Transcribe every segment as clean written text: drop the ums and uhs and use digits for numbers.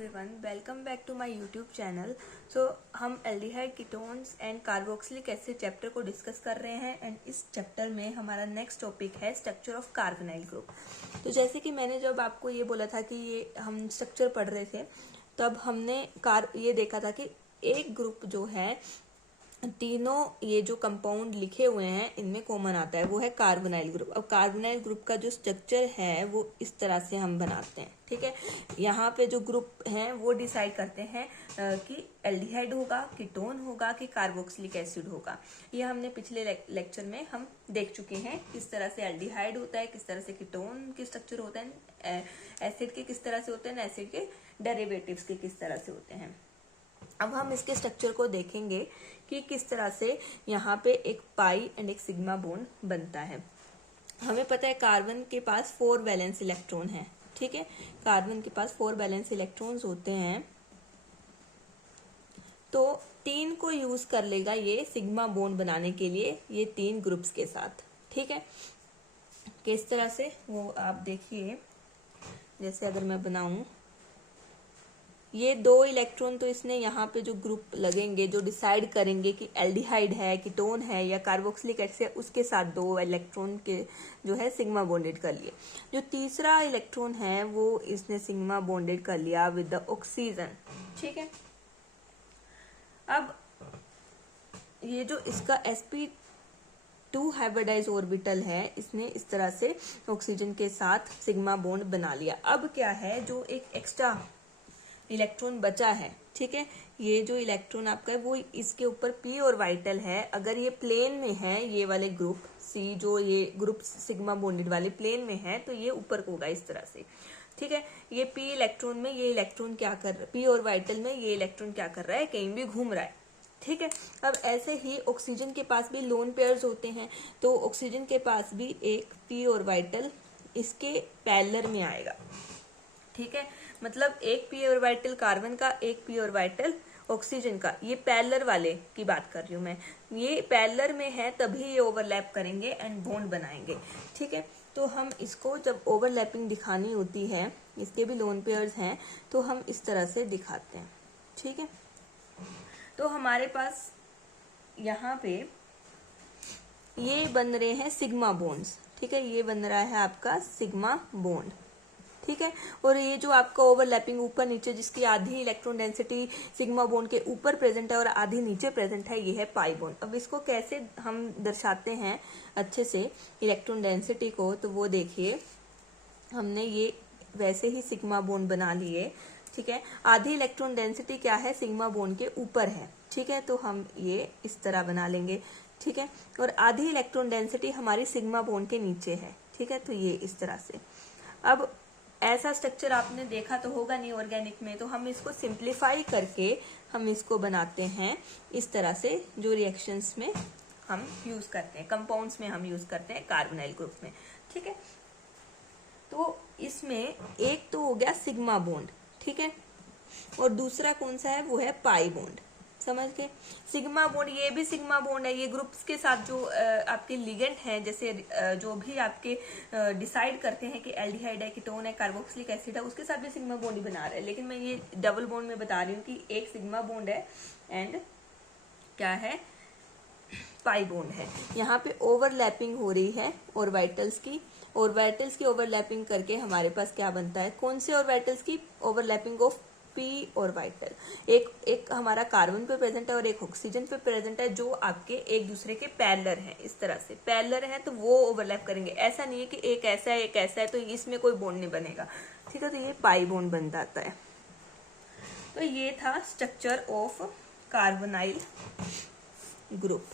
Everyone, welcome back to my YouTube channel. So हम aldehyde ketones and carboxylic acid chapter को discuss कर रहे हैं एंड इस चैप्टर में हमारा नेक्स्ट टॉपिक है स्ट्रक्चर ऑफ कार्बोनाइल ग्रुप। तो जैसे कि मैंने जब आपको ये बोला था कि ये हम स्ट्रक्चर पढ़ रहे थे, तब हमने ये देखा था कि एक ग्रुप जो है, तीनों ये जो कंपाउंड लिखे हुए हैं इनमें कॉमन आता है, वो है कार्बोनाइल ग्रुप। अब कार्बोनाइल ग्रुप का जो स्ट्रक्चर है वो इस तरह से हम बनाते हैं, ठीक है। यहाँ पे जो ग्रुप हैं वो डिसाइड करते हैं कि एल्डिहाइड होगा, कीटोन होगा कि कार्बोक्सिलिक एसिड होगा। ये हमने पिछले लेक्चर में हम देख चुके हैं, किस तरह से एल्डिहाइड होता है, किस तरह से कीटोन के स्ट्रक्चर होता है, एसिड के किस तरह से होते हैं, एसिड के डेरिवेटिव्स के किस तरह से होते हैं। अब हम इसके स्ट्रक्चर को देखेंगे कि किस तरह से यहाँ पे एक पाई एंड एक सिग्मा बॉन्ड बनता है। हमें पता है कार्बन के पास 4 वैलेंस इलेक्ट्रॉन है, ठीक है। कार्बन के पास 4 वैलेंस इलेक्ट्रॉन्स होते हैं, तो 3 को यूज कर लेगा ये सिग्मा बॉन्ड बनाने के लिए, ये 3 ग्रुप्स के साथ, ठीक है। किस तरह से वो आप देखिए, जैसे अगर मैं बनाऊं, ये 2 इलेक्ट्रॉन तो इसने यहाँ पे जो ग्रुप लगेंगे जो डिसाइड करेंगे कि एल्डिहाइड है, कीटोन है या कार्बोक्सिलिक एसिड है, उसके साथ 2 इलेक्ट्रॉन के जो है सिग्मा बॉन्डेड कर लिए। जो तीसरा इलेक्ट्रॉन है वो इसने सिग्मा बॉन्डेड कर लिया विद द ऑक्सीजन, ठीक है। अब ये जो इसका sp2 हाइब्रिडाइज ऑर्बिटल है, इसने इस तरह से ऑक्सीजन के साथ सिग्मा बॉन्ड बना लिया। अब क्या है, जो एक एक्स्ट्रा इलेक्ट्रॉन बचा है, ठीक है, ये जो इलेक्ट्रॉन आपका है वो इसके ऊपर p ऑर्बिटल है। अगर ये प्लेन में है, ये वाले ग्रुप C जो ये ग्रुप सिग्मा बॉन्डेड वाले प्लेन में है, तो ये ऊपर होगा इस तरह से, ठीक है। ये p इलेक्ट्रॉन में ये इलेक्ट्रॉन क्या कर रहा है, p ऑर्बिटल में ये इलेक्ट्रॉन क्या कर रहा है, कहीं भी घूम रहा है, ठीक है। अब ऐसे ही ऑक्सीजन के पास भी लोन पेयर्स होते हैं, तो ऑक्सीजन के पास भी एक p ऑर्बिटल इसके पैरेलल में आएगा, ठीक है। मतलब एक p ऑर्बिटल कार्बन का, एक p ऑर्बिटल ऑक्सीजन का, ये पैरेलल वाले की बात कर रही हूँ मैं। ये पैरेलल में है तभी ये ओवरलैप करेंगे एंड बॉन्ड बनाएंगे, ठीक है। तो हम इसको जब ओवरलैपिंग दिखानी होती है, इसके भी लोन पेयर्स हैं, तो हम इस तरह से दिखाते हैं, ठीक है। तो हमारे पास यहाँ पे ये बन रहे हैं सिग्मा बॉन्ड्स, ठीक है। ये बन रहा है आपका सिग्मा बॉन्ड, ठीक है। और ये जो आपका ओवरलैपिंग ऊपर नीचे, जिसकी आधी इलेक्ट्रॉन डेंसिटी सिग्मा बॉन्ड के ऊपर प्रेजेंट है और आधी नीचे प्रेजेंट है, ये है पाई बॉन्ड। अब इसको कैसे हम दर्शाते हैं अच्छे से इलेक्ट्रॉन डेंसिटी को, तो वो देखिए, हमने ये वैसे ही सिग्मा बॉन्ड बना लिए, ठीक है। आधी इलेक्ट्रॉन डेंसिटी क्या है, सिग्मा बॉन्ड के ऊपर है, ठीक है, तो हम ये इस तरह बना लेंगे, ठीक है। और आधी इलेक्ट्रॉन डेंसिटी हमारी सिग्मा बॉन्ड के नीचे है, ठीक है, तो ये इस तरह से। अब ऐसा स्ट्रक्चर आपने देखा तो होगा नहीं ऑर्गेनिक में, तो हम इसको सिंप्लीफाई करके हम इसको बनाते हैं इस तरह से, जो रिएक्शंस में हम यूज करते हैं, कंपाउंड्स में हम यूज करते हैं कार्बोनाइल ग्रुप में, ठीक है। तो इसमें एक तो हो गया सिग्मा बॉन्ड, ठीक है, और दूसरा कौन सा है, वो है पाई बॉन्ड, समझ गए। सिग्मा बॉन्ड, ये भी सिग्मा बॉन्ड है, ये ग्रुप्स के साथ जो आपके लिगेंड हैं, जैसे जो भी आपके डिसाइड करते हैं कि एल्डिहाइड है, कीटोन है, कार्बोक्सिलिक एसिड है, उसके साथ भी सिग्मा बॉन्ड ही बना रहे हैं। लेकिन मैं ये डबल बॉन्ड में बता रही हूँ कि एक सिग्मा बॉन्ड है एंड क्या है, पाई बॉन्ड है। यहाँ पे ओवरलैपिंग हो रही है ऑर्बिटल्स की, ऑर्बिटल्स की ओवरलैपिंग करके हमारे पास क्या बनता है, कौन से ऑर्बिटल्स की, ओवरलैपिंग ऑफ p ऑर्बिटल। एक हमारा कार्बन पे प्रेजेंट है और एक ऑक्सीजन पे प्रेजेंट है, जो आपके एक दूसरे के पैरेलल हैं, इस तरह से पैरेलल है, तो वो ओवरलैप करेंगे। ऐसा नहीं है कि एक ऐसा है एक ऐसा है तो इसमें कोई बॉन्ड नहीं बनेगा, ठीक है, तो ये पाई बॉन्ड बन जाता है। तो ये था स्ट्रक्चर ऑफ कार्बोनाइल ग्रुप,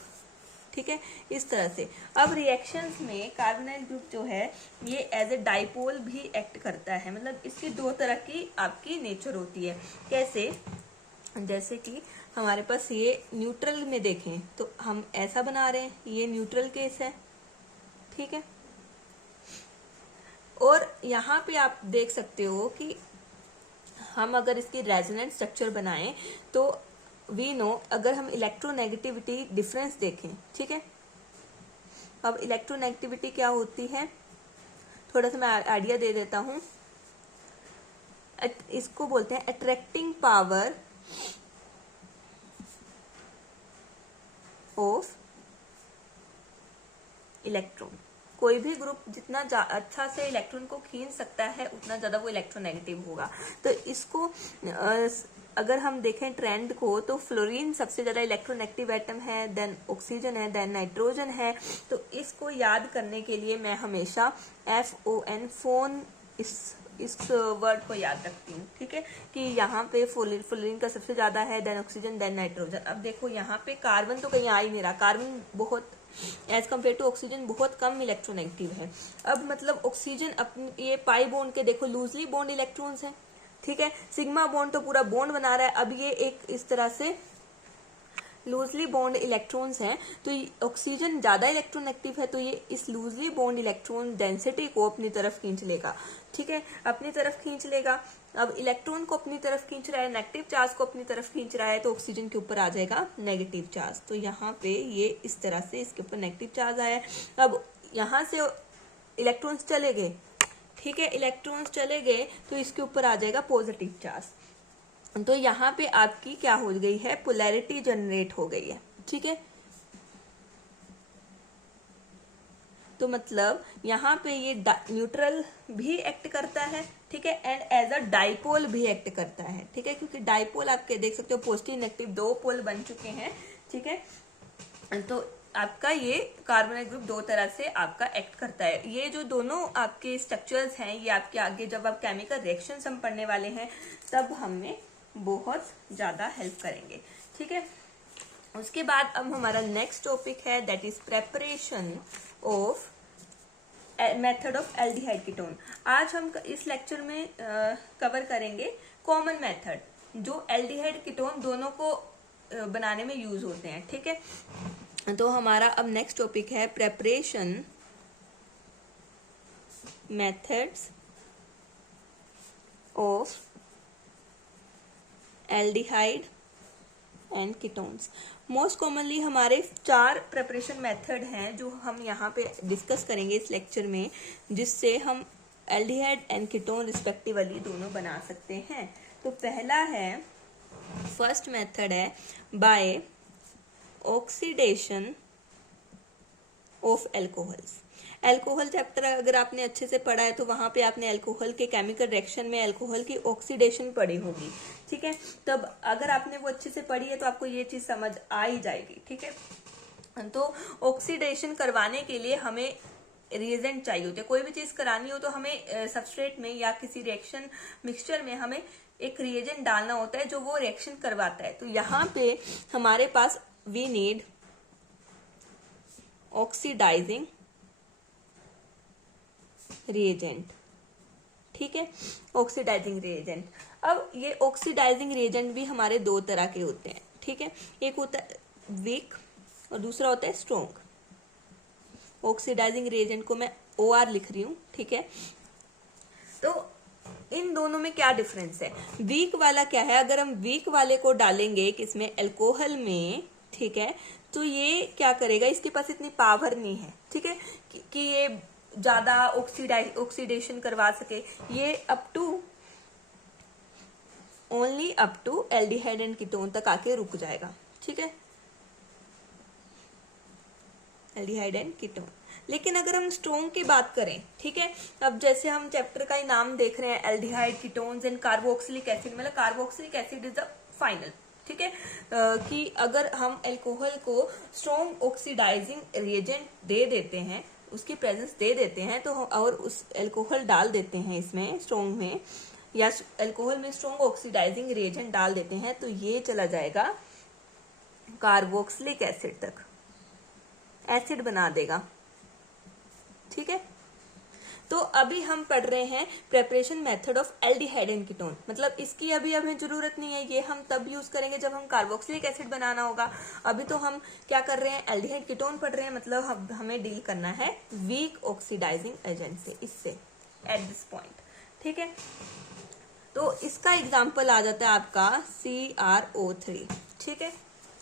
ठीक है, इस तरह से। अब रिएक्शंस में कार्बोनाइल ग्रुप जो है ये एज ए डाइपोल भी एक्ट करता है, मतलब इसकी 2 तरह की आपकी नेचर होती है। कैसे, जैसे कि हमारे पास ये न्यूट्रल में देखें तो हम ऐसा बना रहे हैं, ये न्यूट्रल केस है, ठीक है। और यहाँ पे आप देख सकते हो कि हम अगर इसकी रेजोनेंट स्ट्रक्चर बनाएं तो वी नो, अगर हम इलेक्ट्रोनेगेटिविटी डिफरेंस देखें, ठीक है। अब इलेक्ट्रोनेगेटिविटी क्या होती है, थोड़ा सा मैं आइडिया दे देता हूं। इसको बोलते हैं अट्रैक्टिंग पावर ऑफ इलेक्ट्रॉन। कोई भी ग्रुप जितना अच्छा से इलेक्ट्रॉन को खींच सकता है उतना ज्यादा वो इलेक्ट्रोनेगेटिव होगा। तो इसको अगर हम देखें ट्रेंड को, तो फ्लोरीन सबसे ज्यादा इलेक्ट्रोनेगेटिव एटम है, देन ऑक्सीजन है, देन नाइट्रोजन है। तो इसको याद करने के लिए मैं हमेशा FON फोन इस वर्ड को याद रखती हूँ, ठीक है, कि यहाँ पे फ्लोरीन का सबसे ज्यादा है, देन ऑक्सीजन, देन नाइट्रोजन। अब देखो यहाँ पे कार्बन तो कहीं आ ही नहीं रहा, कार्बन बहुत एज कम्पेयर टू ऑक्सीजन बहुत कम इलेक्ट्रोनेगेटिव है। अब मतलब ऑक्सीजन अपने ये पाई बॉन्ड के देखो लूजली बॉन्ड इलेक्ट्रॉन्स हैं, ठीक है, सिग्मा बॉन्ड तो पूरा बॉन्ड बना रहा है। अब ये एक इस तरह से लूजली बॉन्ड इलेक्ट्रॉन्स हैं, तो ऑक्सीजन ज्यादा इलेक्ट्रोनेगेटिव है, तो ये इस लूजली बॉन्ड इलेक्ट्रॉन डेंसिटी को अपनी तरफ खींच लेगा, ठीक है, अपनी तरफ खींच लेगा। अब इलेक्ट्रॉन को अपनी तरफ खींच रहा है, नेगेटिव चार्ज को अपनी तरफ खींच रहा है, तो ऑक्सीजन के ऊपर आ जाएगा नेगेटिव चार्ज। तो यहाँ पे ये इस तरह से इसके ऊपर नेगेटिव चार्ज आया। अब यहाँ से इलेक्ट्रॉन्स चले गए, ठीक है, इलेक्ट्रॉन्स चले गए तो इसके ऊपर आ जाएगा पॉजिटिव चार्ज। तो यहाँ पे आपकी क्या हो गई है, पोलैरिटी जनरेट हो गई है, ठीक है। तो मतलब यहाँ पे ये न्यूट्रल भी एक्ट करता है, ठीक है, एंड एज अ डाइपोल भी एक्ट करता है, ठीक है, क्योंकि डाइपोल आपके देख सकते हो पॉजिटिव नेगेटिव दो पोल बन चुके हैं, ठीक है। तो आपका ये कार्बोनाइल ग्रुप दो तरह से आपका एक्ट करता है। ये जो दोनों आपके स्ट्रक्चर्स हैं ये आपके आगे जब आप केमिकल रिएक्शंस हम पढ़ने वाले हैं तब हमें बहुत ज्यादा हेल्प करेंगे, ठीक है। उसके बाद अब हमारा नेक्स्ट टॉपिक है that is preparation of method of aldehyde ketone. आज हम इस लेक्चर में कवर करेंगे कॉमन मेथड जो एल्डिहाइड कीटोन दोनों को बनाने में यूज होते हैं, ठीक है। तो हमारा अब नेक्स्ट टॉपिक है preparation methods of aldehyde and ketones. Most commonly हमारे 4 प्रेपरेशन मेथड हैं जो हम यहाँ पे डिस्कस करेंगे इस लेक्चर में, जिससे हम एल्डिहाइड एंड कीटोन रिस्पेक्टिवली दोनों बना सकते हैं। तो पहला है, फर्स्ट मेथड है by oxidation of alcohols. Alcohol chapter अगर आपने अच्छे से पढ़ा है तो वहां पे आपने एल्कोहल के केमिकल रिएक्शन में एल्कोहल की ऑक्सीडेशन पढ़ी होगी, ठीक है। तब अगर आपने वो अच्छे से पढ़ी है तो आपको ये चीज समझ आ ही जाएगी, ठीक है। तो ऑक्सीडेशन करवाने के लिए हमें रिएजेंट चाहिए होते हैं। कोई भी चीज करानी हो तो हमें सबस्ट्रेट में या किसी रिएक्शन मिक्सचर में हमें एक रिएजेंट डालना होता है जो वो रिएक्शन करवाता है। तो यहाँ पे हमारे पास वी नीड ऑक्सीडाइजिंग रिएजेंट, ठीक है, ऑक्सीडाइजिंग रिएजेंट। अब ये ऑक्सीडाइजिंग रिएजेंट भी हमारे दो तरह के होते हैं, ठीक है, एक होता है वीक और दूसरा होता है स्ट्रॉन्ग। ऑक्सीडाइजिंग रिएजेंट को मैं OR लिख रही हूँ, ठीक है। तो इन दोनों में क्या डिफरेंस है? वीक वाला क्या है, अगर हम वीक वाले को डालेंगे किसमें, एल्कोहल में, ठीक है, तो ये क्या करेगा, इसके पास इतनी पावर नहीं है, ठीक है, कि ये ज्यादा ऑक्सीडेशन करवा सके। ये only up to aldehyde and ketone तक आके रुक जाएगा, ठीक है, एल्डिहाइड एंड कीटोन। लेकिन अगर हम स्ट्रॉन्ग की बात करें, ठीक है, अब जैसे हम चैप्टर का ही नाम देख रहे हैं aldehyde ketones and carboxylic acid, मतलब carboxylic acid is the final, ठीक है, कि अगर हम एल्कोहल को स्ट्रॉन्ग ऑक्सीडाइजिंग रिएजेंट दे देते हैं, उसकी प्रेजेंस दे देते हैं, तो और उस एल्कोहल डाल देते हैं इसमें स्ट्रॉन्ग में, या एल्कोहल में स्ट्रॉन्ग ऑक्सीडाइजिंग रिएजेंट डाल देते हैं, तो ये चला जाएगा कार्बोक्सिलिक एसिड तक, एसिड बना देगा, ठीक है। तो अभी हम पढ़ रहे हैं preparation method of aldehyde and ketone, मतलब इसकी अभी हमें जरूरत नहीं है, ये हम तब यूज करेंगे जब हम कार्बोक्सिलिक एसिड बनाना होगा। अभी तो हम क्या कर रहे हैं, एल्डिहाइड कीटोन पढ़ रहे हैं, मतलब हमें डील करना है वीक ऑक्सीडाइजिंग एजेंट से, इससे एट दिस पॉइंट, ठीक है। तो इसका एग्जाम्पल आ जाता है आपका CrO3, ठीक है,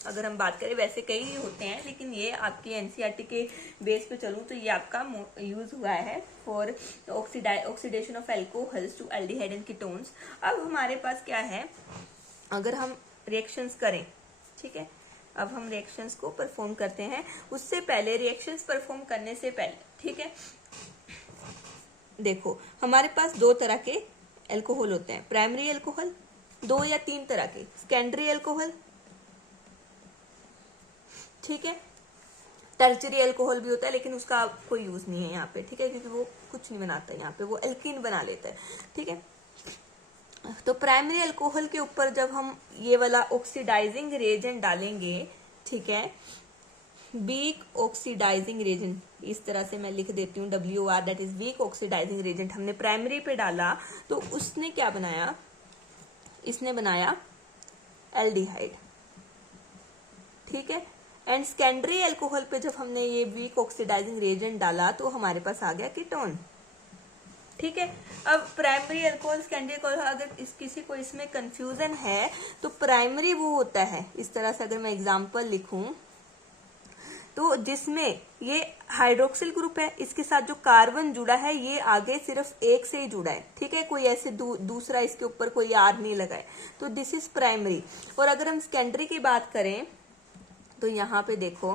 अगर हम बात करें, वैसे कई होते हैं लेकिन ये आपकी एनसीईआरटी के बेस पे चलूँ तो ये आपका यूज हुआ है for oxidation of alcohols to aldehyde and ketones. अब हमारे पास क्या है, अगर हम रिएक्शंस करें, ठीक है, अब हम रिएक्शंस को परफॉर्म करते हैं। उससे पहले, रिएक्शंस परफॉर्म करने से पहले, ठीक है, देखो हमारे पास दो तरह के एल्कोहल होते हैं, प्राइमरी एल्कोहल, दो या तीन तरह के, सेकेंडरी एल्कोहल, ठीक है, टर्चरी एल्कोहल भी होता है लेकिन उसका कोई यूज नहीं है यहाँ पे, ठीक है, क्योंकि वो कुछ नहीं बनाता है, यहाँ पे वो एल्कीन बना लेता है, ठीक है। तो प्राइमरी अल्कोहल के ऊपर जब हम ये वाला ऑक्सीडाइजिंग रिएजेंट डालेंगे, ठीक है, वीक ऑक्सीडाइजिंग रिएजेंट, इस तरह से मैं लिख देती हूँ WR, that is weak oxidizing reagent, हमने प्राइमरी पे डाला तो उसने क्या बनाया, इसने बनाया एल्डिहाइड, ठीक है। एंड सेकेंडरी अल्कोहल पे जब हमने ये वीक ऑक्सीडाइजिंग रिएजेंट डाला तो हमारे पास आ गया कीटोन, ठीक है। अब प्राइमरी अल्कोहल, सेकेंडरी अल्कोहल, अगर किसी को इसमें कंफ्यूजन है तो प्राइमरी वो होता है, इस तरह से अगर मैं एग्जांपल लिखूं तो जिसमें ये हाइड्रोक्सिल ग्रुप है, इसके साथ जो कार्बन जुड़ा है ये आगे सिर्फ एक से ही जुड़ा है, ठीक है, कोई ऐसे दूसरा इसके ऊपर कोई आर नहीं लगा है, तो दिस इज प्राइमरी। और अगर हम सेकेंडरी की बात करें तो यहाँ पे देखो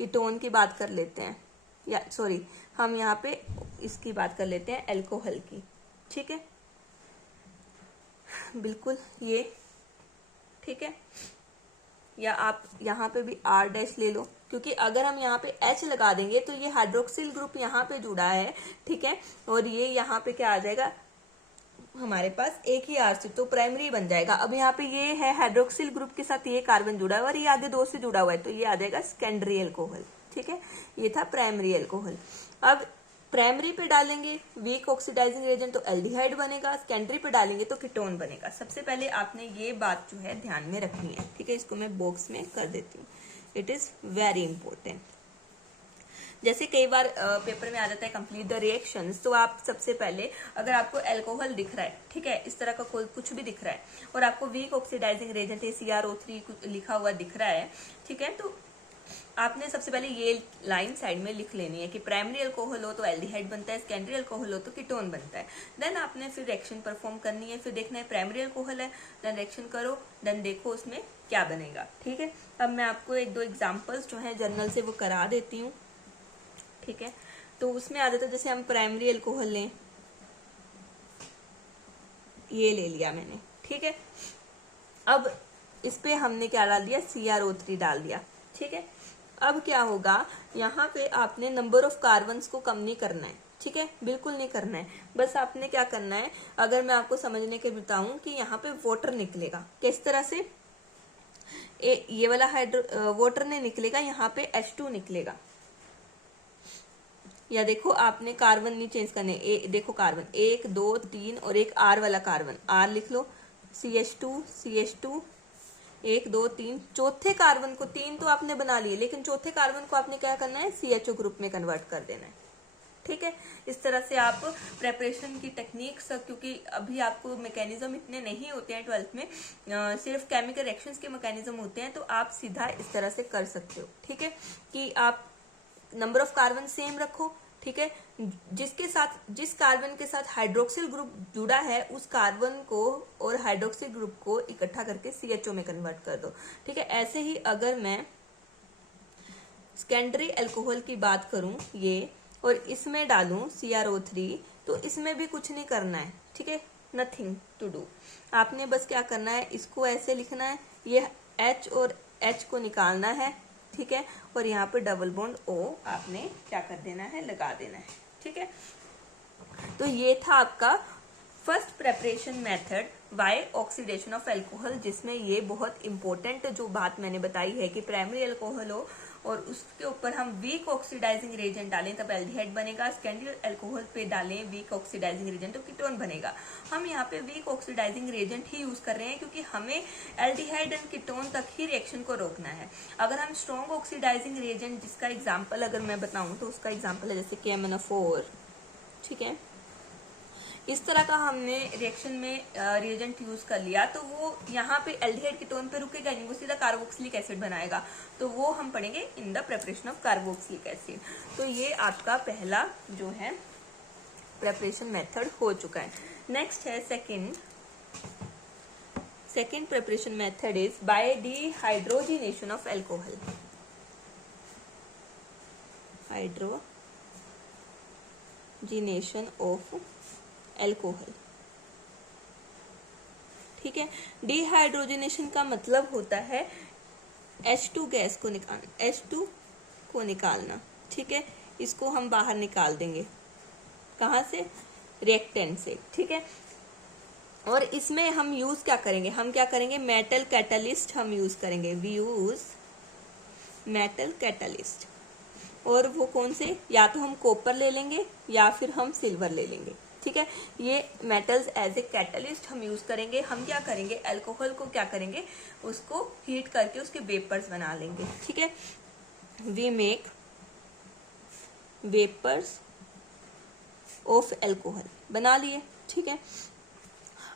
कीटोन की बात कर लेते हैं, या सॉरी हम यहाँ पे इसकी बात कर लेते हैं अल्कोहल की, ठीक है, बिल्कुल ये, ठीक है, या आप यहाँ पे भी R डैश ले लो, क्योंकि अगर हम यहाँ पे H लगा देंगे तो ये हाइड्रोक्सिल ग्रुप यहाँ पे जुड़ा है, ठीक है, और ये यहाँ पे क्या आ जाएगा हमारे पास एक ही R से, तो प्राइमरी बन जाएगा। अब यहाँ पे ये है हाइड्रोक्सिल ग्रुप के साथ ये कार्बन जुड़ा है और ये आगे दो से जुड़ा हुआ है, तो ये आ जाएगा सेकेंडरी अल्कोहल, ठीक है, ये था प्राइमरी अल्कोहल। अब प्राइमरी पे डालेंगे वीक ऑक्सीडाइजिंग रिएजेंट तो एल्डिहाइड बनेगा, सेकेंडरी पे डालेंगे तो कीटोन बनेगा। सबसे पहले आपने ये बात जो है ध्यान में रखनी है, ठीक है, इसको मैं बॉक्स में कर देती हूँ, इट इज वेरी इंपॉर्टेंट। जैसे कई बार पेपर में आ जाता है कंप्लीट द रिएक्शंस, तो आप सबसे पहले अगर आपको अल्कोहल दिख रहा है, ठीक है, इस तरह का कोई कुछ भी दिख रहा है और आपको वीक ऑक्सीडाइजिंग रिएजेंट CrO3 लिखा हुआ दिख रहा है, ठीक है, तो आपने सबसे पहले ये लाइन साइड में लिख लेनी है कि प्राइमरी अल्कोहल हो तो एल्डिहाइड बनता है, सेकेंडरी अल्कोहल हो तो कीटोन बनता है। देन आपने फिर रिएक्शन परफॉर्म करनी है, फिर देखना है प्राइमरी अल्कोहल है, देन रिएक्शन करो, देन देखो उसमें क्या बनेगा, ठीक है। अब मैं आपको एक दो एग्जांपल्स जो है जर्नल से वो करा देती हूँ, ठीक है। तो उसमें आ जाता है, जैसे हम प्राइमरी अल्कोहल लें, ये ले लिया मैंने, ठीक है। अब इस पे हमने क्या डाल दिया, CrO3 डाल दिया, ठीक है। अब क्या होगा, यहाँ पे आपने नंबर ऑफ कार्बन्स को कम नहीं करना है, ठीक है, बिल्कुल नहीं करना है। बस आपने क्या करना है, अगर मैं आपको समझने के बताऊं कि यहाँ पे वाटर निकलेगा किस तरह से, ये वाला वाटर नहीं निकलेगा, यहाँ पे H2 निकलेगा, या देखो आपने कार्बन नहीं चेंज करने, देखो कार्बन 1 2 3 और एक R वाला कार्बन, R लिख लो, CH2 1 2 3, चौथे कार्बन को, तीन तो आपने बना लिए लेकिन चौथे कार्बन को आपने क्या करना है, CHO ग्रुप में कन्वर्ट कर देना है, ठीक है। इस तरह से आप प्रेपरेशन की टेक्निक्स, क्योंकि अभी आपको मैकेनिज्म इतने नहीं होते हैं 12th में, सिर्फ केमिकल रिएक्शंस के मैकेनिज्म होते हैं, तो आप सीधा इस तरह से कर सकते हो, ठीक है, कि आप नंबर ऑफ कार्बन सेम रखो, ठीक है, जिसके साथ, जिस कार्बन के साथ हाइड्रोक्सिल ग्रुप जुड़ा है उस कार्बन को और हाइड्रोक्सिल ग्रुप को इकट्ठा करके CHO में कन्वर्ट कर दो, ठीक है। ऐसे ही अगर मैं सेकेंडरी अल्कोहल की बात करूं ये, और इसमें डालूं CrO3, तो इसमें भी कुछ नहीं करना है, ठीक है, नथिंग टू डू। आपने बस क्या करना है, इसको ऐसे लिखना है, ये H और H को निकालना है, ठीक है, और यहाँ पे डबल बॉन्ड O आपने क्या कर देना है, लगा देना है, ठीक है। तो ये था आपका first preparation method, via oxidation of alcohol, जिसमें ये बहुत इंपॉर्टेंट जो बात मैंने बताई है कि प्राइमरी अल्कोहल हो और उसके ऊपर हम वीक ऑक्सीडाइजिंग रिएजेंट डालें तब एल्डिहाइड बनेगा, सेकेंडरी अल्कोहल पे डालें वीक ऑक्सीडाइजिंग रिएजेंट तो कीटोन बनेगा। हम यहाँ पे वीक ऑक्सीडाइजिंग रिएजेंट ही यूज कर रहे हैं क्योंकि हमें एल्डिहाइड एंड कीटोन तक ही रिएक्शन को रोकना है। अगर हम स्ट्रॉन्ग ऑक्सीडाइजिंग रिएजेंट, जिसका एग्जाम्पल अगर मैं बताऊं तो उसका एग्जाम्पल है जैसे KMnO4, ठीक है, इस तरह का हमने रिएक्शन में रिएजेंट यूज कर लिया तो वो यहाँ पे एल्डिहाइड कीटोन पे रुकेगा नहीं, वो सीधा कार्बोक्सिलिक एसिड बनाएगा। तो वो हम पढ़ेंगे in the preparation of carboxylic acid. तो ये आपका पहला जो है प्रिपरेशन मेथड हो चुका है। नेक्स्ट है second preparation method is by dehydrogenation of alcohol. Hydrogenation of alcohol, ठीक है। डिहाइड्रोजिनेशन का मतलब होता है H2 गैस को निकालना, H2 को निकालना, ठीक है। इसको हम बाहर निकाल देंगे, कहाँ से? रिएक्टेंट से, ठीक है। और इसमें हम यूज क्या करेंगे? हम क्या करेंगे? मेटल कैटलिस्ट हम यूज करेंगे। We use metal catalyst. और वो कौन से? या तो हम कॉपर ले लेंगे या फिर हम सिल्वर ले लेंगे, ठीक है। ये मेटल्स एज ए कैटलिस्ट हम यूज करेंगे। हम क्या करेंगे? अल्कोहल को क्या करेंगे? उसको हीट करके उसके वेपर्स बना लेंगे, ठीक है। We make vapours of alcohol, बना लिए, ठीक है।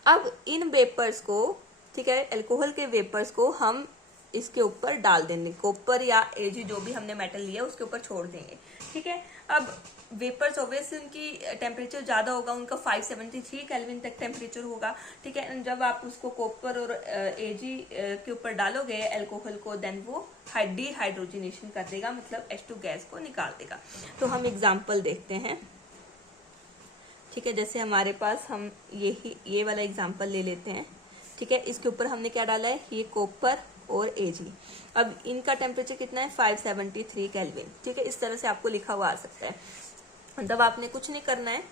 अब इन वेपर्स को, ठीक है, अल्कोहल के वेपर्स को हम इसके ऊपर डाल देंगे, कॉपर या एजी जो भी हमने मेटल लिया उसके ऊपर छोड़ देंगे, ठीक है। अब वेपर्स ऑब्वियसली उनकी टेम्परेचर ज्यादा होगा, उनका 573 केल्विन तक टेम्परेचर होगा, ठीक है। जब आप उसको कॉपर और एजी के ऊपर डालोगे अल्कोहल को, देन वो डिहाइड्रोजिनेशन कर देगा, मतलब H2 गैस को निकाल देगा। तो हम एग्जाम्पल देखते हैं, ठीक है। जैसे हमारे पास हम ये वाला एग्जाम्पल ले लेते हैं, ठीक है। इसके ऊपर हमने क्या डाला है? ये कॉपर और एजी। अब इनका टेम्परेचर कितना है? 573 केल्विन, ठीक है। इस तरह से आपको लिखा हुआ आ सकता है। मतलब आपने कुछ नहीं करना है,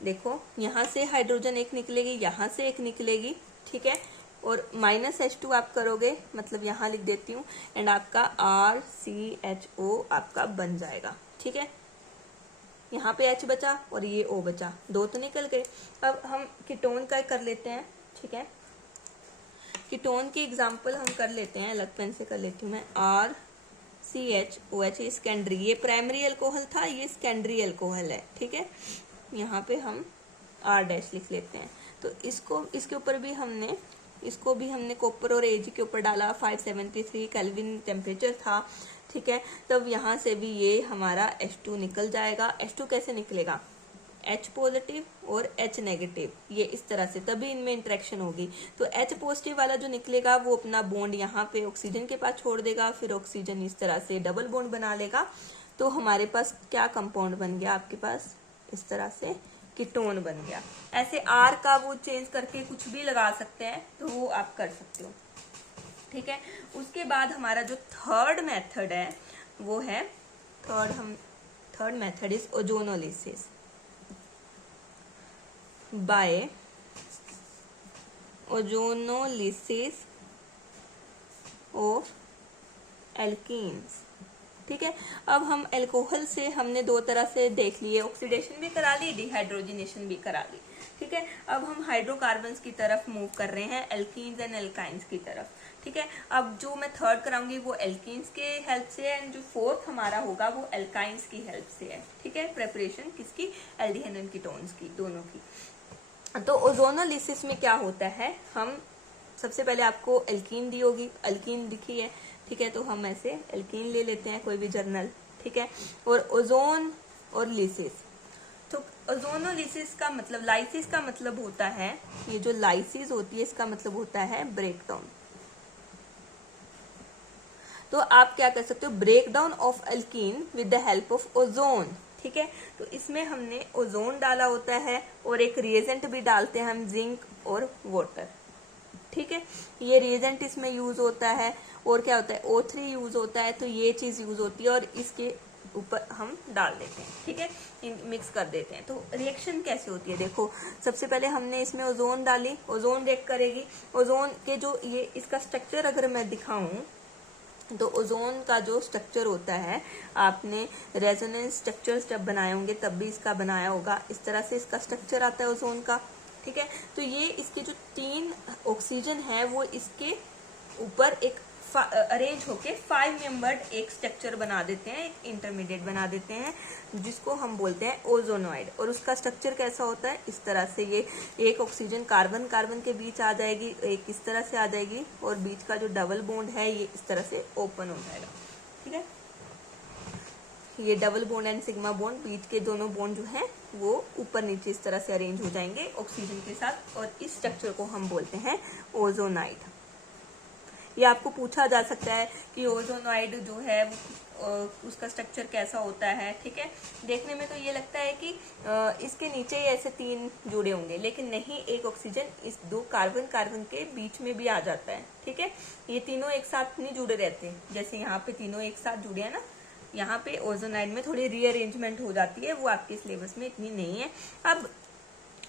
देखो यहाँ से हाइड्रोजन एक निकलेगी, यहाँ से एक निकलेगी, ठीक है। और -H2 आप करोगे, मतलब यहाँ लिख देती हूँ, एंड आपका RCHO आपका बन जाएगा, ठीक है। यहाँ पे H बचा और ये O बचा, दो तो निकल गए। अब हम कीटोन का कर लेते हैं, ठीक है। कीटोन की एग्जांपल हम कर लेते हैं, अलग पेन से कर लेती हूँ मैं। RCHOH ये सेकेंडरी, ये प्राइमरी अल्कोहल था, ये सेकेंडरी अल्कोहल है, ठीक है। यहाँ पे हम R- लिख लेते हैं। तो इसके ऊपर भी हमने कॉपर और एजी के ऊपर डाला, 573 केल्विन टेम्परेचर था, ठीक है। तब यहाँ से भी ये हमारा H2 निकल जाएगा। H2 कैसे निकलेगा? H पॉजिटिव और H नेगेटिव, ये इस तरह से, तभी इनमें इंटरेक्शन होगी। तो H पॉजिटिव वाला जो निकलेगा वो अपना बॉन्ड यहाँ पे ऑक्सीजन के पास छोड़ देगा, फिर ऑक्सीजन इस तरह से डबल बॉन्ड बना लेगा। तो हमारे पास क्या कंपाउंड बन गया? आपके पास इस तरह से कीटोन बन गया। ऐसे R का वो चेंज करके कुछ भी लगा सकते हैं, तो वो आप कर सकते हो, ठीक है। उसके बाद हमारा जो थर्ड मेथड है वो है third method is ozonolysis by ozonolysis of alkenes, ठीक है। अब हम अल्कोहल से हमने दो तरह से देख लिए, ऑक्सीडेशन भी करा ली, डिहाइड्रोजिनेशन भी करा ली, ठीक है। अब हम हाइड्रोकार्बन्स की तरफ मूव कर रहे हैं, एल्कीन्स एंड एल्काइंस की तरफ, ठीक है। अब जो मैं थर्ड कराऊंगी वो एल्कीन्स के हेल्प से है, एंड जो फोर्थ हमारा होगा वो एल्काइंस की हेल्प से है, ठीक है। प्रेपरेशन किसकी? एल्डिहाइड एंड कीटोन्स की, दोनों की। तो ओजोनोलिसिस में क्या होता है? हम सबसे पहले आपको एल्कीन दी होगी, एल्कीन दिखी है, ठीक है। तो हम ऐसे एल्कीन ले लेते हैं, कोई भी जर्नल, ठीक है। और ओजोन और लिसिस, तो ओजोनोलिसिस का मतलब, लाइसिस का मतलब होता है, ये जो लाइसिस होती है इसका मतलब होता है ब्रेकडाउन। तो आप क्या कर सकते हो? Breakdown of alkene with the help of ozone, ठीक है। तो इसमें हमने ओजोन डाला होता है और एक रिएजेंट भी डालते हैं हम, जिंक और वाटर, ठीक है। ये रिएजेंट इसमें यूज होता है, और क्या होता है? O3 यूज होता है, तो ये चीज यूज होती है और इसके ऊपर हम डाल देते हैं, ठीक है, मिक्स कर देते हैं। तो रिएक्शन कैसे होती है? देखो, सबसे पहले हमने इसमें ओजोन डाली, ओजोन रिएक्ट करेगी। ओजोन के जो ये इसका स्ट्रक्चर अगर मैं दिखाऊं, तो ओजोन का जो स्ट्रक्चर होता है, आपने रेजोनेंस स्ट्रक्चर जब बनाए होंगे तब भी इसका बनाया होगा, इस तरह से इसका स्ट्रक्चर आता है ओजोन का, ठीक है। तो ये इसके जो 3 ऑक्सीजन है वो इसके ऊपर एक अरेंज होके 5 मेंबर्ड एक स्ट्रक्चर बना देते हैं, एक इंटरमीडिएट बना देते हैं, जिसको हम बोलते हैं ओजोनॉइड। और उसका स्ट्रक्चर कैसा होता है, इस तरह से, ये एक ऑक्सीजन कार्बन कार्बन के बीच आ जाएगी, एक इस तरह से आ जाएगी, और बीच का जो डबल बॉन्ड है ये इस तरह से ओपन हो जाएगा। ठीक है, ये double bond and sigma bond, बीच के दोनों बॉन्ड जो है वो ऊपर नीचे इस तरह से अरेंज हो जाएंगे ऑक्सीजन के साथ, और इस स्ट्रक्चर को हम बोलते हैं ओजोनाइड। ये आपको पूछा जा सकता है कि ओजोनाइड जो है उसका स्ट्रक्चर कैसा होता है। ठीक है, देखने में तो ये लगता है कि इसके नीचे ही ऐसे 3 जुड़े होंगे, लेकिन नहीं, एक ऑक्सीजन इस 2 कार्बन कार्बन के बीच में भी आ जाता है। ठीक है, ये तीनों एक साथ नहीं जुड़े रहते, जैसे यहाँ पे तीनों एक साथ जुड़े हैं ना, यहाँ पे ओजोनाइड में थोड़ी रीअरेंजमेंट हो जाती है, वो आपके सिलेबस में इतनी नहीं है। अब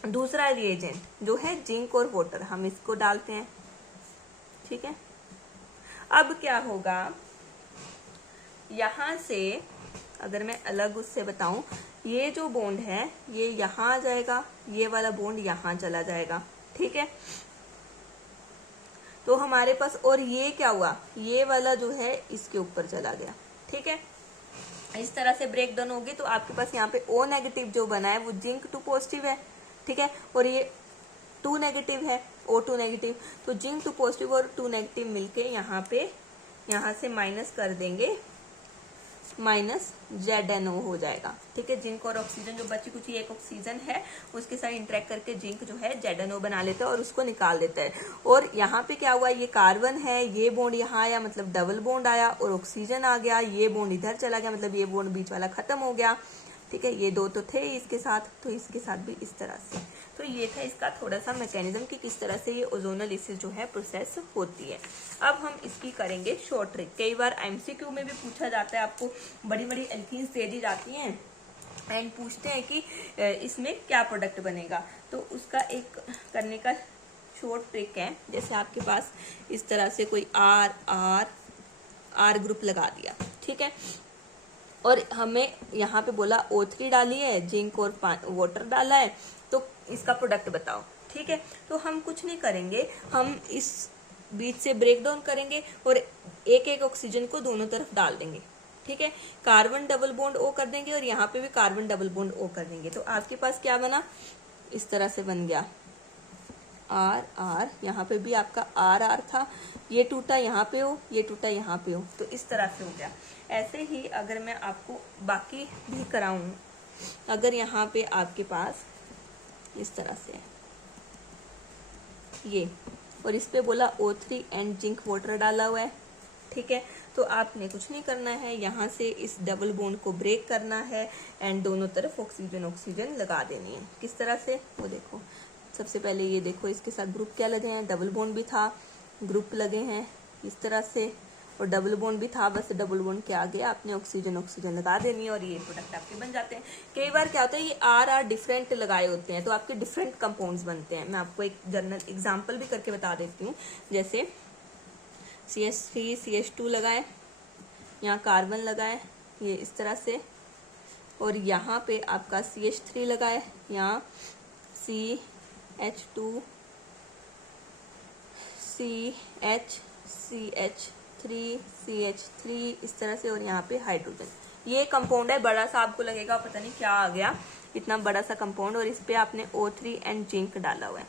दूसरा रिएजेंट जो है जिंक और वाटर, हम इसको डालते हैं। ठीक है, अब क्या होगा, यहां से अगर मैं अलग उससे बताऊं, ये जो बॉन्ड है ये यहां आ जाएगा, ये वाला बॉन्ड यहां चला जाएगा। ठीक है, तो हमारे पास, और ये क्या हुआ, ये वाला जो है इसके ऊपर चला गया। ठीक है, इस तरह से ब्रेक डाउन होगी, तो आपके पास यहाँ पे O नेगेटिव जो बना है वो जिंक 2 पॉजिटिव है। ठीक है, और ये 2 नेगेटिव है, O2 नेगेटिव, तो जिंक 2 पॉजिटिव और 2 नेगेटिव मिलके यहाँ पे, यहाँ से माइनस कर देंगे, माइनस ZNO हो जाएगा। ठीक है, जिंक और ऑक्सीजन जो बची कुछ एक ऑक्सीजन है उसके साथ इंटरेक्ट करके जिंक जो है ZNO बना लेता है और उसको निकाल देता है। और यहाँ पे क्या हुआ, ये कार्बन है, ये बॉन्ड यहाँ आया, मतलब डबल बॉन्ड आया, और ऑक्सीजन आ गया, ये बॉन्ड इधर चला गया, मतलब ये बॉन्ड बीच वाला खत्म हो गया। ठीक है, ये 2 तो थे इसके साथ, तो इसके साथ भी इस तरह से। तो ये था इसका थोड़ा सा मैकेनिज्म कि किस तरह से ये ओजोनोलिसिस जो है प्रोसेस होती है। अब हम इसकी करेंगे शॉर्ट ट्रिक। कई बार एमसीक्यू में भी पूछा जाता है, आपको बड़ी बड़ी एल्कीन्स दे दी जाती हैं एंड पूछते हैं कि इसमें क्या प्रोडक्ट बनेगा, तो उसका एक करने का शॉर्ट ट्रिक है। जैसे आपके पास इस तरह से कोई आर ग्रुप लगा दिया। ठीक है, और हमें यहाँ पे बोला O3 डाली है, जिंक और वाटर डाला है, तो इसका प्रोडक्ट बताओ। ठीक है, तो हम कुछ नहीं करेंगे, हम इस बीच से ब्रेक डाउन करेंगे और एक एक ऑक्सीजन को दोनों तरफ डाल देंगे। ठीक है, कार्बन डबल बॉन्ड O कर देंगे और यहाँ पे भी कार्बन डबल बॉन्ड O कर देंगे, तो आपके पास क्या बना, इस तरह से बन गया R, यहाँ पे भी आपका R था, ये टूटा यहाँ पे हो, ये टूटा यहाँ पे हो, तो इस तरह से हो गया। ऐसे ही अगर मैं आपको बाकी भी कराऊं, अगर यहाँ पे आपके पास इस तरह से है ये, और इस पे बोला O3 एंड जिंक वाटर डाला हुआ है। ठीक है, तो आपने कुछ नहीं करना है, यहाँ से इस डबल बॉन्ड को ब्रेक करना है एंड दोनों तरफ ऑक्सीजन ऑक्सीजन लगा देनी है। किस तरह से, वो देखो, सबसे पहले ये देखो, इसके साथ ग्रुप क्या लगे हैं, डबल बॉन्ड भी था, ग्रुप लगे हैं इस तरह से, और डबल बॉन्ड भी था, बस डबल बॉन्ड के आगे आपने ऑक्सीजन ऑक्सीजन लगा देनी है और ये प्रोडक्ट आपके बन जाते हैं। कई बार क्या होता है, ये आर डिफरेंट लगाए होते हैं तो आपके डिफरेंट कंपाउंड्स बनते हैं। मैं आपको एक जनरल एग्जांपल भी करके बता देती हूँ। जैसे CH3 CH2 लगाए, यहाँ कार्बन लगाए, ये इस तरह से, और यहाँ पे आपका CH3 लगाए, यहाँ CH2 CH3 इस तरह से, और यहाँ पे हाइड्रोजन। ये कंपाउंड है, बड़ा सा आपको लगेगा पता नहीं क्या आ गया, इतना बड़ा सा कंपाउंड, और इस पे आपने O3 एंड जिंक डाला हुआ है,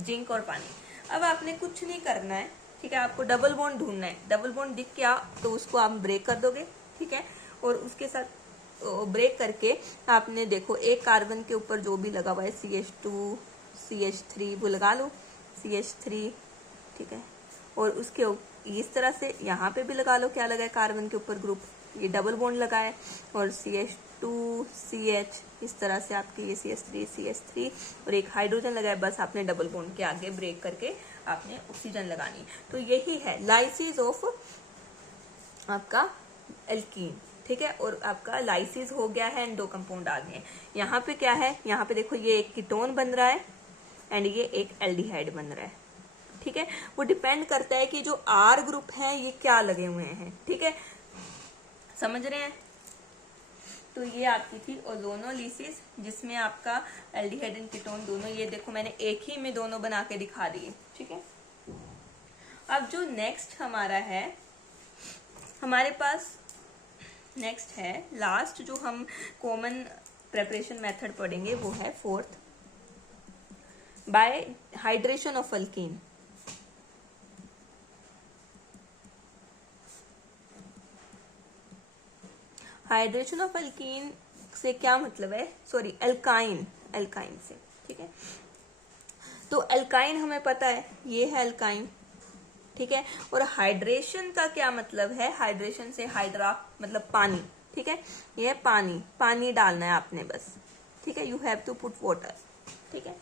जिंक और पानी। अब आपने कुछ नहीं करना है। ठीक है, आपको डबल बॉन्ड ढूंढना है, डबल बॉन्ड दिख गया तो उसको आप ब्रेक कर दोगे। ठीक है, और उसके साथ ब्रेक करके आपने देखो एक कार्बन के ऊपर जो भी लगा हुआ है CH2 CH3 वो लगा लो, CH3। ठीक है, और उसके इस तरह से यहाँ पे भी लगा लो, क्या लगा है कार्बन के ऊपर ग्रुप, ये डबल बॉन्ड लगा है, और CH2 CH इस तरह से आपके ये CH3 और एक हाइड्रोजन लगा है, बस आपने डबल बॉन्ड के आगे ब्रेक करके आपने ऑक्सीजन लगानी। तो यही है लाइसिस ऑफ आपका एल्कीन। ठीक है, और आपका लाइसिस हो गया है एंड 2 कंपाउंड आ गए हैं। यहाँ पे क्या है, यहाँ पे देखो ये एक कीटोन बन रहा है एंड ये एक एल्डिहाइड बन रहा है। ठीक है, वो डिपेंड करता है कि जो R ग्रुप है ये क्या लगे हुए हैं। ठीक है, समझ रहे हैं। तो ये आपकी थी ओजोनोलिसिस, जिसमें आपका एल्डिहाइड एंड कीटोन दोनों, ये देखो मैंने एक ही में दोनों बना के दिखा दिए। ठीक है, अब जो नेक्स्ट हमारा है, हमारे पास नेक्स्ट है लास्ट जो हम कॉमन प्रेपरेशन मेथड पढ़ेंगे, वो है fourth, bye hydration of alkyne. Hydration of alkyne से क्या मतलब है, सॉरी अल्काइन, अल्काइन से, ठीक है। तो अल्काइन हमें पता है, ये है अल्काइन, ठीक है। और हाइड्रेशन का क्या मतलब है, हाइड्रेशन से हाइड्रा मतलब पानी, ठीक है। ये पानी, पानी डालना है आपने बस, ठीक है। You have to put water, ठीक है।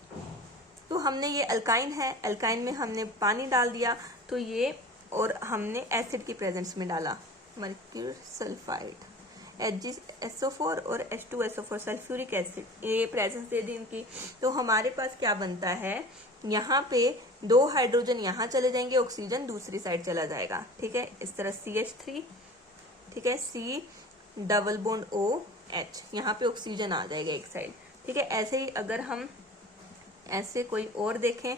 तो हमने ये अल्काइन है, अल्काइन में हमने पानी डाल दिया, तो ये, और हमने एसिड की प्रेजेंस में डाला मर्क्यूरी सल्फाइड, HgSO4 और H2SO4 सल्फ्यूरिक एसिड, ये प्रेजेंस दे दी इनकी। तो हमारे पास क्या बनता है, यहाँ पे 2 हाइड्रोजन यहाँ चले जाएंगे, ऑक्सीजन दूसरी साइड चला जाएगा, ठीक है। इस तरह CH3, ठीक है, C डबल बॉन्ड OH, यहाँ पे ऑक्सीजन आ जाएगा एक साइड, ठीक है। ऐसे ही अगर हम ऐसे कोई और देखें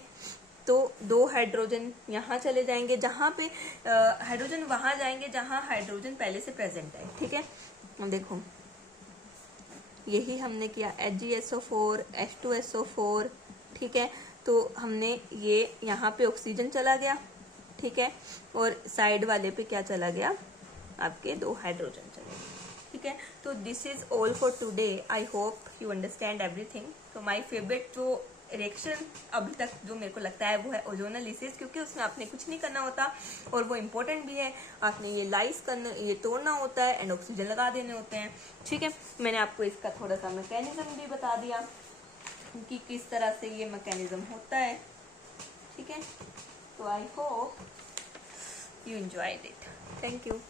तो 2 हाइड्रोजन यहाँ चले जाएंगे, जहाँ पे हाइड्रोजन वहां जाएंगे जहाँ हाइड्रोजन पहले से प्रेजेंट है, ठीक है। अब देखो यही हमने किया, HgSO4 H2SO4, ठीक है। तो हमने ये यहाँ पे ऑक्सीजन चला गया, ठीक है, और साइड वाले पे क्या चला गया, आपके 2 हाइड्रोजन चले गए, ठीक है। तो this is all for today, I hope you understand everything. तो माय फेवरेट जो रिएक्शन अभी तक जो मेरे को लगता है वो है ओजोनोलिसिस, क्योंकि उसमें आपने कुछ नहीं करना होता और वो इम्पोर्टेंट भी है। आपने ये लाइस करना, ये तोड़ना होता है एंड ऑक्सीजन लगा देने होते हैं, ठीक है। मैंने आपको इसका थोड़ा सा मैकेनिज्म भी बता दिया कि किस तरह से ये मैकेनिज्म होता है, ठीक है। तो I hope you enjoyed it, thank you.